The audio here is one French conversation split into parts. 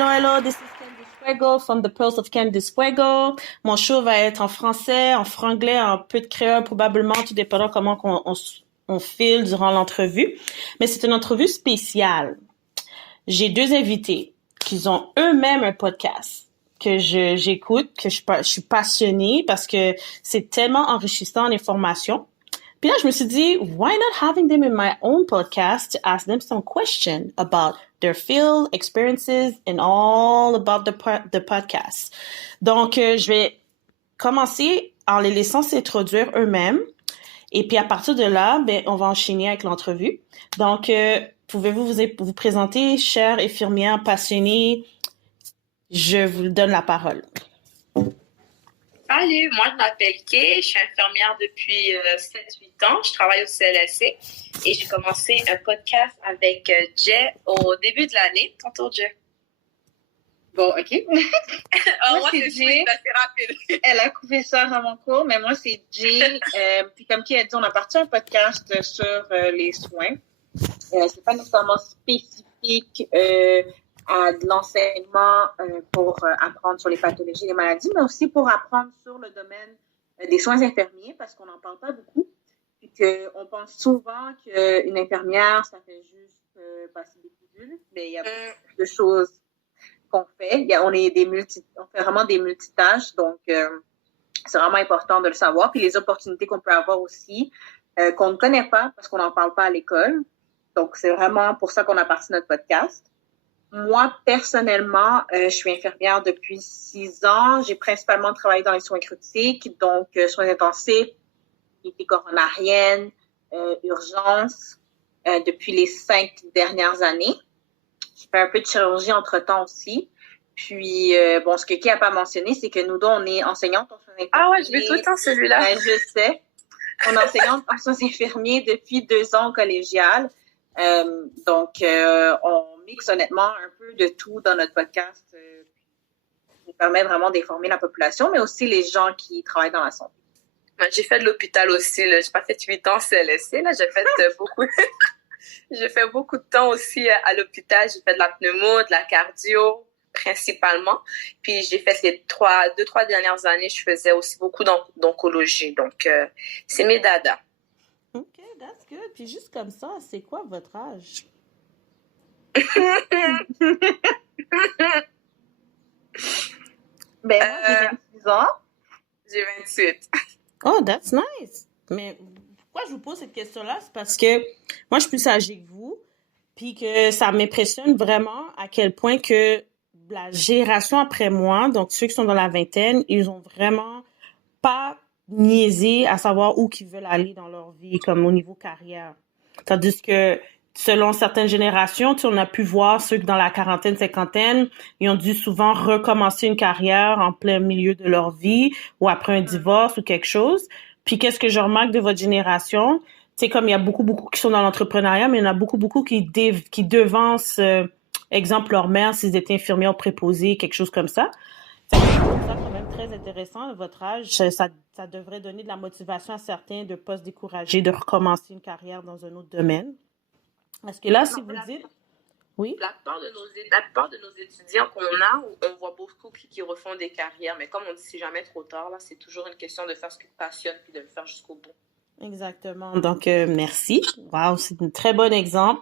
hello. This is Candice Fuego from the Pearls of Candice Fuego. Mon show va être en français, en franglais, un peu de créole probablement, tout dépendant comment on file durant l'entrevue. Mais c'est une entrevue spéciale. J'ai deux invités qui ont eux-mêmes un podcast que j'écoute, que je suis passionnée parce que c'est tellement enrichissant en informations. Puis là, je me suis dit, why not having them in my own podcast to ask them some questions about their field, experiences, and all about the podcast. Donc, je vais commencer en les laissant s'introduire eux-mêmes. Et puis, à partir de là, on va enchaîner avec l'entrevue. Donc, pouvez-vous vous présenter, chère infirmière passionnée? Je vous donne la parole. Salut, moi je m'appelle Kay, je suis infirmière depuis 7-8 ans, je travaille au CLSC et j'ai commencé un podcast avec Jay au début de l'année. Ton tour, Jay. Bon, ok. Moi c'est Jay. C'est rapide. Elle a coupé ça dans mon cours, mais moi c'est Jay. Puis comme Kay a dit, on a parti un podcast sur les soins. C'est pas nécessairement spécifique à de l'enseignement pour apprendre sur les pathologies et les maladies, mais aussi pour apprendre sur le domaine des soins infirmiers, parce qu'on n'en parle pas beaucoup, puis qu'on pense souvent qu'une infirmière, ça fait juste passer des pilules, mais il y a beaucoup de choses qu'on fait. On fait vraiment des multitâches, donc c'est vraiment important de le savoir, puis les opportunités qu'on peut avoir aussi, qu'on ne connaît pas, parce qu'on n'en parle pas à l'école. Donc, c'est vraiment pour ça qu'on a parti notre podcast. Moi, personnellement, je suis infirmière depuis 6 ans. J'ai principalement travaillé dans les soins critiques, donc soins intensifs, unité coronarienne, urgence, depuis les 5 dernières années. J'ai fait un peu de chirurgie entre-temps aussi. Puis, ce que Kay n'a pas mentionné, c'est que nous deux, on est enseignantes en soins infirmiers. Ah ouais, je vais tout le temps celui-là. Je sais. On est enseignante en soins infirmiers depuis 2 ans au collégial. Donc, on mixe honnêtement un peu de tout dans notre podcast qui permet vraiment d'informer la population, mais aussi les gens qui travaillent dans la santé. J'ai fait de l'hôpital aussi. Là. J'ai pas fait 8 ans CLSC. Là. J'ai fait beaucoup. J'ai fait beaucoup de temps aussi à l'hôpital. J'ai fait de la pneumo, de la cardio principalement. Puis j'ai fait les 2-3 dernières années, je faisais aussi beaucoup d'oncologie. Donc, c'est mes dadas. OK, that's good. Puis juste comme ça, c'est quoi votre âge? Moi, j'ai 26 ans. J'ai 28. Oh, that's nice. Mais pourquoi je vous pose cette question-là? C'est parce que moi, je suis plus âgée que vous, puis que ça m'impressionne vraiment à quel point que la génération après moi, donc ceux qui sont dans la vingtaine, ils ont vraiment pas niaisé à savoir où qu'ils veulent aller dans leur vie, comme au niveau carrière. Tandis que selon certaines générations, on a pu voir ceux que dans la quarantaine, cinquantaine, ils ont dû souvent recommencer une carrière en plein milieu de leur vie ou après un divorce ou quelque chose. Puis qu'est-ce que je remarque de votre génération? C'est comme il y a beaucoup qui sont dans l'entrepreneuriat, mais il y en a beaucoup qui devancent, exemple, leur mère s'ils étaient infirmières ou préposés, quelque chose comme ça. Je trouve ça quand même très intéressant à votre âge. Ça devrait donner de la motivation à certains de ne pas se décourager, de recommencer une carrière dans un autre domaine. Parce que là, si vous dites... Oui? La plupart de nos étudiants qu'on a, on voit beaucoup qui refont des carrières. Mais comme on dit, c'est jamais trop tard. Là, c'est toujours une question de faire ce qui te passionne puis de le faire jusqu'au bout. Exactement. Donc, merci. Wow, c'est un très bon exemple.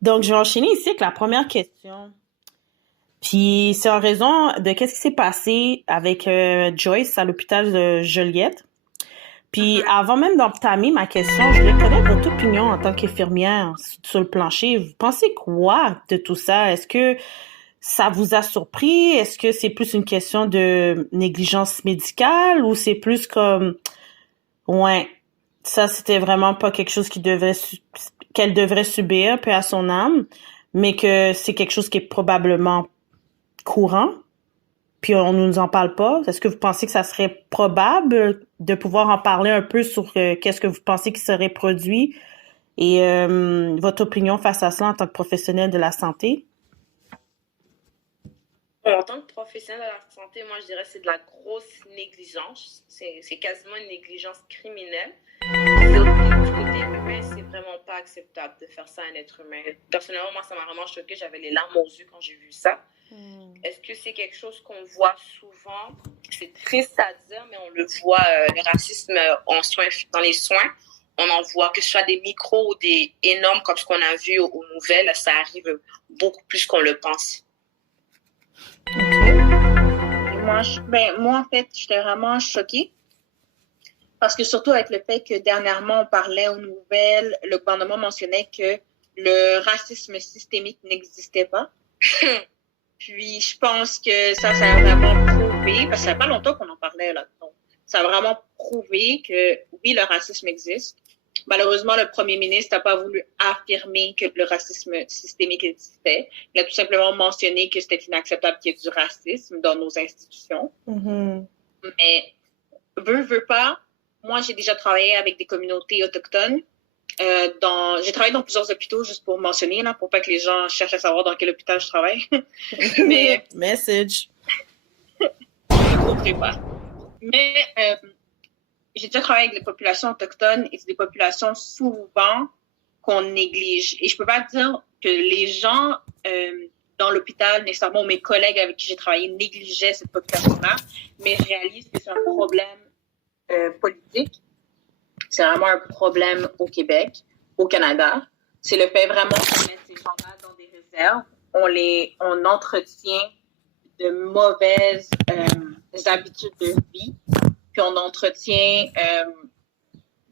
Donc, je vais enchaîner ici avec la première question. Puis, c'est en raison de qu'est-ce qui s'est passé avec Joyce à l'hôpital de Joliette. Puis, avant même d'entamer ma question, je voulais connaître votre opinion en tant qu'infirmière sur le plancher. Vous pensez quoi de tout ça? Est-ce que ça vous a surpris? Est-ce que c'est plus une question de négligence médicale ou c'est plus comme, ouais, ça c'était vraiment pas quelque chose qu'elle devrait subir, peu à son âme, mais que c'est quelque chose qui est probablement courant? Puis on ne nous en parle pas. Est-ce que vous pensez que ça serait probable de pouvoir en parler un peu sur qu'est-ce que vous pensez qui serait produit et votre opinion face à cela en tant que professionnel de la santé? Bon, en tant que professionnel de la santé, moi je dirais que c'est de la grosse négligence. C'est quasiment une négligence criminelle. C'est du côté humain, c'est vraiment pas acceptable de faire ça à un être humain. Personnellement, moi, ça m'a vraiment choquée. J'avais les larmes aux yeux quand j'ai vu ça. Est-ce que c'est quelque chose qu'on voit souvent? C'est triste à dire, mais on le voit, le racisme dans les soins. On en voit, que ce soit des micros ou des énormes, comme ce qu'on a vu aux nouvelles, ça arrive beaucoup plus qu'on le pense. Moi, en fait, j'étais vraiment choquée. Parce que surtout avec le fait que dernièrement, on parlait aux nouvelles, le gouvernement mentionnait que le racisme systémique n'existait pas. Puis, je pense que ça a vraiment prouvé, parce que ça fait pas longtemps qu'on en parlait là. Donc, ça a vraiment prouvé que oui, le racisme existe. Malheureusement, le premier ministre n'a pas voulu affirmer que le racisme systémique existait. Il a tout simplement mentionné que c'était inacceptable qu'il y ait du racisme dans nos institutions. Mais, veut pas, moi, j'ai déjà travaillé avec des communautés autochtones. J'ai travaillé dans plusieurs hôpitaux, juste pour mentionner, là, pour pas que les gens cherchent à savoir dans quel hôpital je travaille. Mais Message. Mais j'ai déjà travaillé avec les populations autochtones et c'est des populations souvent qu'on néglige. Et je peux pas dire que les gens dans l'hôpital, nécessairement mes collègues avec qui j'ai travaillé, négligeaient cette population-là, mais je réalise que c'est un problème politique. C'est vraiment un problème au Québec, au Canada. C'est le fait vraiment qu'on met ces gens-là dans des réserves. On entretient de mauvaises habitudes de vie, puis on entretient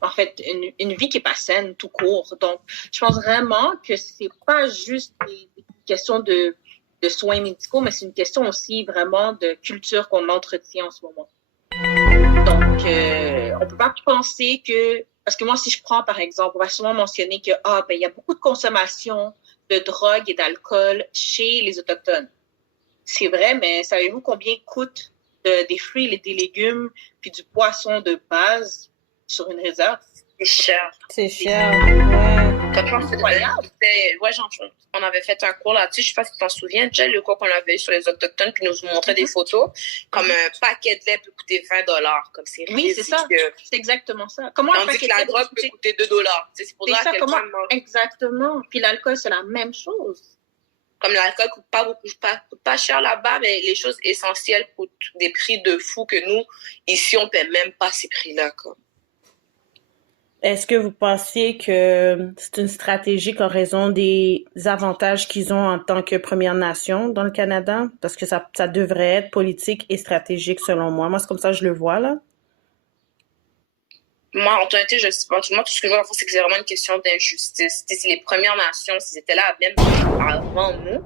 en fait une vie qui est pas saine tout court. Donc, je pense vraiment que c'est pas juste des questions de soins médicaux, mais c'est une question aussi vraiment de culture qu'on entretient en ce moment. Donc, on peut pas penser que... Parce que moi, si je prends, par exemple, on va souvent mentionner que il y a beaucoup de consommation de drogue et d'alcool chez les Autochtones. C'est vrai, mais savez-vous combien coûtent des fruits et des légumes puis du poisson de base sur une réserve? C'est cher. C'est cher, ouais. On avait fait un cours là-dessus, je sais pas si tu t'en souviens, déjà le cours qu'on avait sur les Autochtones, puis nous montrait des photos, comme un paquet de lait peut coûter $20, comme c'est ridicule. Oui, c'est ça, c'est exactement ça. Comment tandis que la drogue peut coûter $2. C'est pour ça comment... Exactement, puis l'alcool, c'est la même chose. Comme l'alcool coûte pas cher là-bas, mais les choses essentielles coûtent des prix de fou que nous, ici, on paie même pas ces prix-là, quoi. Est-ce que vous pensiez que c'est une stratégie en raison des avantages qu'ils ont en tant que Première Nation dans le Canada? Parce que ça devrait être politique et stratégique selon moi. Moi, c'est comme ça que je le vois, là. Moi, en réalité, je sais pas. Moi, tout ce que je vois, c'est que c'est vraiment une question d'injustice. Si les Premières Nations, s'ils étaient là bien avant nous,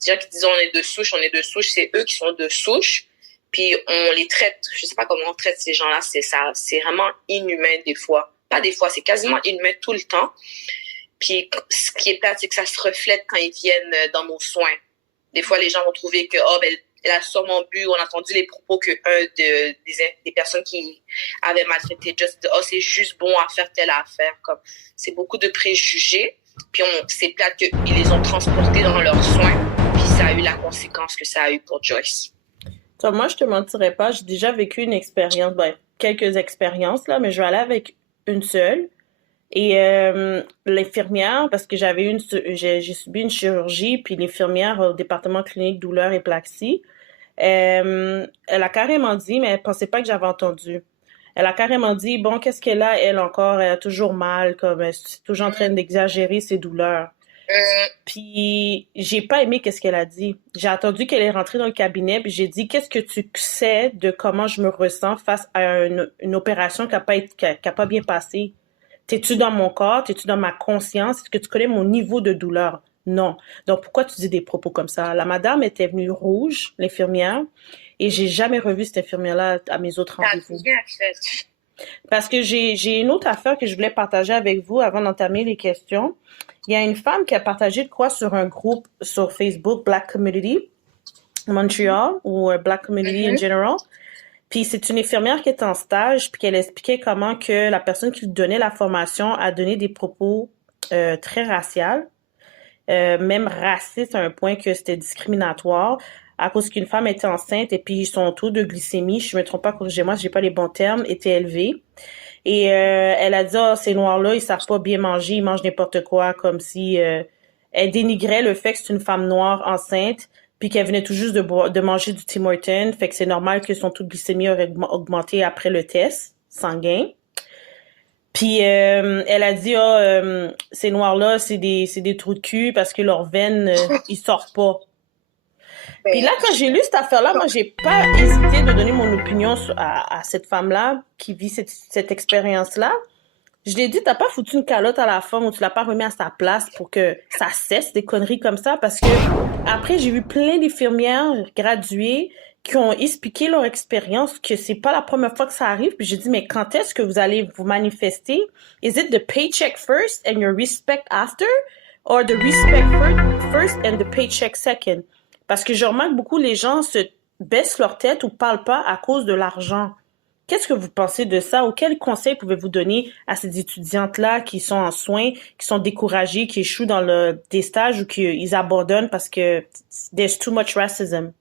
c'est-à-dire qu'ils disent on est de souche, c'est eux qui sont de souche. Puis on les traite, je sais pas comment on traite ces gens-là, c'est vraiment inhumain des fois. Pas des fois, c'est quasiment inhumain tout le temps. Puis ce qui est plate, c'est que ça se reflète quand ils viennent dans nos soins. Des fois, les gens vont trouver que elle a sûrement bu, on a entendu les propos que des personnes qui avaient maltraité Just, c'est juste bon à faire telle affaire. Comme c'est beaucoup de préjugés. Puis c'est plate qu'ils les ont transportés dans leurs soins. Puis ça a eu la conséquence que ça a eu pour Joyce. Toi, moi, je te mentirais pas, j'ai déjà vécu une expérience, quelques expériences là, mais je vais aller avec une seule. Et l'infirmière, parce que j'ai subi une chirurgie, puis l'infirmière au département clinique douleur et plaxie, elle a carrément dit, mais elle pensait pas que j'avais entendu. Elle a carrément dit, bon, qu'est-ce qu'elle a, elle encore, elle a toujours mal, comme elle est toujours en train d'exagérer ses douleurs. Puis j'ai pas aimé qu'est-ce qu'elle a dit. J'ai attendu qu'elle est rentrée dans le cabinet, puis j'ai dit, qu'est-ce que tu sais de comment je me ressens face à une opération qui a pas bien passé? T'es-tu dans mon corps? T'es-tu dans ma conscience? Est-ce que tu connais mon niveau de douleur? Non. Donc, pourquoi tu dis des propos comme ça? La madame était venue rouge, l'infirmière, et j'ai jamais revu cette infirmière-là à mes autres rendez-vous. Parce que j'ai une autre affaire que je voulais partager avec vous avant d'entamer les questions. Il y a une femme qui a partagé de quoi sur un groupe sur Facebook, Black Community Montreal, ou Black Community in general. Puis c'est une infirmière qui est en stage, puis qu'elle expliquait comment que la personne qui lui donnait la formation a donné des propos très raciaux, même racistes à un point que c'était discriminatoire, à cause qu'une femme était enceinte et puis son taux de glycémie, je me trompe pas, corrigez-moi si j'ai pas les bons termes, était élevé. Et elle a dit, oh, ces Noirs-là, ils savent pas bien manger, ils mangent n'importe quoi, comme si elle dénigrait le fait que c'est une femme noire enceinte, puis qu'elle venait tout juste de manger du Tim Hortons, fait que c'est normal que son taux de glycémie aurait augmenté après le test sanguin. Puis elle a dit, ces Noirs-là, c'est des trous de cul parce que leurs veines, ils sortent pas. Puis là, quand j'ai lu cette affaire-là, moi, j'ai pas hésité de donner mon opinion à cette femme-là qui vit cette expérience-là. Je l'ai dit, t'as pas foutu une calotte à la femme ou tu l'as pas remis à sa place pour que ça cesse des conneries comme ça parce que après, j'ai vu plein d'infirmières graduées qui ont expliqué leur expérience que c'est pas la première fois que ça arrive. Puis j'ai dit, mais quand est-ce que vous allez vous manifester? Is it the paycheck first and your respect after? Or the respect first and the paycheck second? Parce que je remarque beaucoup les gens se baissent leur tête ou parlent pas à cause de l'argent. Qu'est-ce que vous pensez de ça ou quels conseils pouvez-vous donner à ces étudiantes-là qui sont en soins, qui sont découragées, qui échouent dans des stages ou qu'ils abandonnent parce que there's too much racism?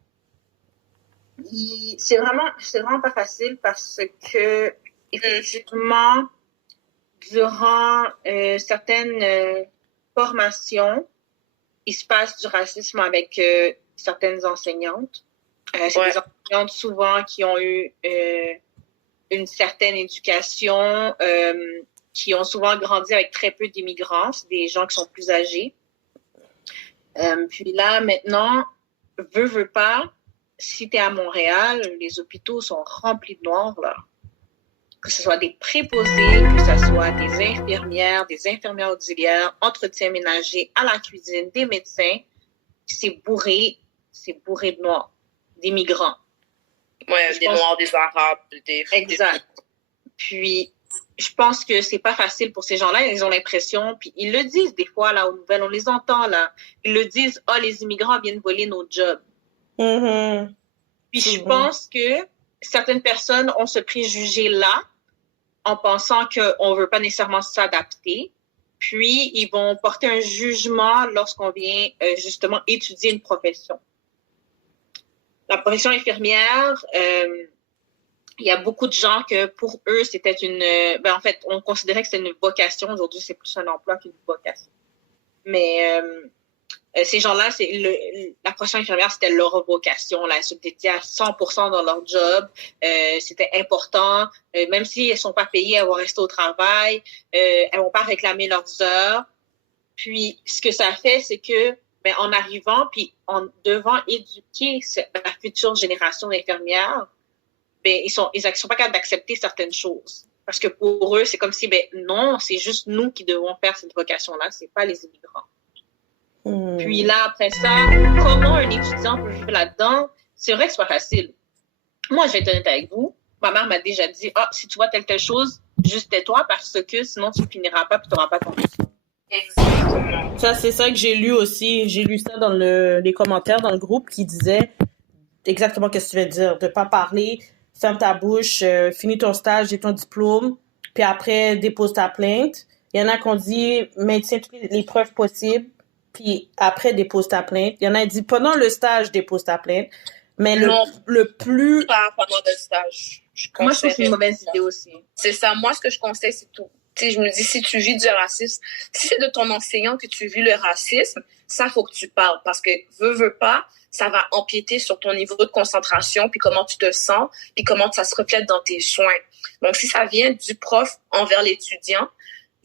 C'est vraiment pas facile parce que, effectivement, durant certaines formations, il se passe du racisme avec certaines enseignantes. C'est des enseignantes souvent qui ont eu une certaine éducation, qui ont souvent grandi avec très peu d'immigrants, c'est des gens qui sont plus âgés. Puis là, maintenant, veux pas, si tu es à Montréal, les hôpitaux sont remplis de Noirs, là. Que ce soit des préposés, que ce soit des infirmières auxiliaires, entretien ménager, à la cuisine, des médecins, c'est bourré de Noirs, d'immigrants. Ouais, des Noirs, des Arabes, des... Exact. Puis, je pense que c'est pas facile pour ces gens-là. Ils ont l'impression, puis ils le disent des fois, là, aux nouvelles, on les entend, là. Ils le disent, les immigrants viennent voler nos jobs. Mm-hmm. Puis, je pense que certaines personnes ont ce préjugé-là en pensant qu'on veut pas nécessairement s'adapter. Puis, ils vont porter un jugement lorsqu'on vient justement étudier une profession. La profession infirmière, il y a beaucoup de gens que pour eux, c'était en fait, on considérait que c'était une vocation. Aujourd'hui, c'est plus un emploi qu'une vocation. Mais ces gens-là, la profession infirmière, c'était leur vocation. Là, elles se dédiaient à 100% dans leur job. C'était important. Même si elles sont pas payées, elles vont rester au travail. Elles vont pas réclamer leurs heures. Puis, ce que ça fait, c'est que en arrivant, puis en devant éduquer la future génération d'infirmières, ils sont pas capables d'accepter certaines choses. Parce que pour eux, c'est comme si, non, c'est juste nous qui devons faire cette vocation-là, c'est pas les immigrants. Puis là, après ça, comment un étudiant peut vivre là-dedans? C'est vrai que c'est pas facile. Moi, je vais être honnête avec vous. Ma mère m'a déjà dit, si tu vois telle chose, juste tais-toi parce que sinon tu finiras pas puis tu n'auras pas ton métier. Exactement. Ça, c'est ça que j'ai lu aussi. J'ai lu ça dans les commentaires dans le groupe qui disait exactement ce que tu veux dire. De pas parler, ferme ta bouche, finis ton stage, j'ai ton diplôme, puis après, dépose ta plainte. Il y en a qui ont dit, maintiens toutes les preuves possibles, puis après, dépose ta plainte. Il y en a qui dit, pendant le stage, dépose ta plainte. Mais le plus... Pas pendant le stage. Moi, je trouve que c'est une mauvaise idée aussi. C'est ça. Moi, ce que je conseille, c'est tout. Je me dis, si tu vis du racisme, si c'est de ton enseignant que tu vis le racisme, ça, faut que tu parles. Parce que, veux pas, ça va empiéter sur ton niveau de concentration, puis comment tu te sens, puis comment ça se reflète dans tes soins. Donc, si ça vient du prof envers l'étudiant,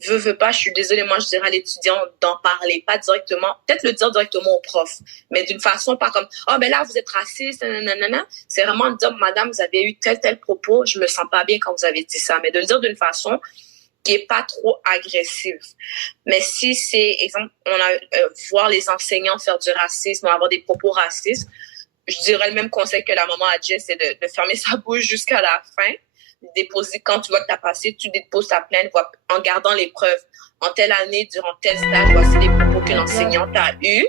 veux pas, je suis désolée, moi, je dirais à l'étudiant d'en parler, pas directement, peut-être le dire directement au prof, mais d'une façon pas comme, là, vous êtes raciste, nanana. C'est vraiment de dire, madame, vous avez eu tel propos, je me sens pas bien quand vous avez dit ça, mais de le dire d'une façon qui est pas trop agressive. Mais si c'est, exemple, on a voir les enseignants faire du racisme ou avoir des propos racistes, je dirais le même conseil que la maman a dit, c'est de fermer sa bouche jusqu'à la fin. Déposer, quand tu vois que tu as passé, tu déposes ta plainte en gardant les preuves. En telle année, durant tel stage, voici les propos que l'enseignante a eus.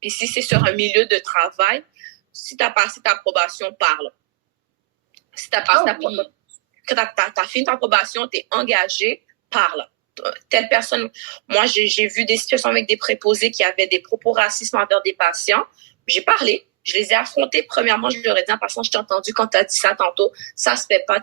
Puis si c'est sur un milieu de travail, si tu as passé ta probation, parle. Si tu as passé t'as fini ta probation, tu es engagé, parle. Telle personne, moi, j'ai vu des situations avec des préposés qui avaient des propos racistes envers des patients. J'ai parlé. Je les ai affrontés. Premièrement, je leur ai dit en passant, je t'ai entendu quand tu as dit ça tantôt. Ça se fait pas.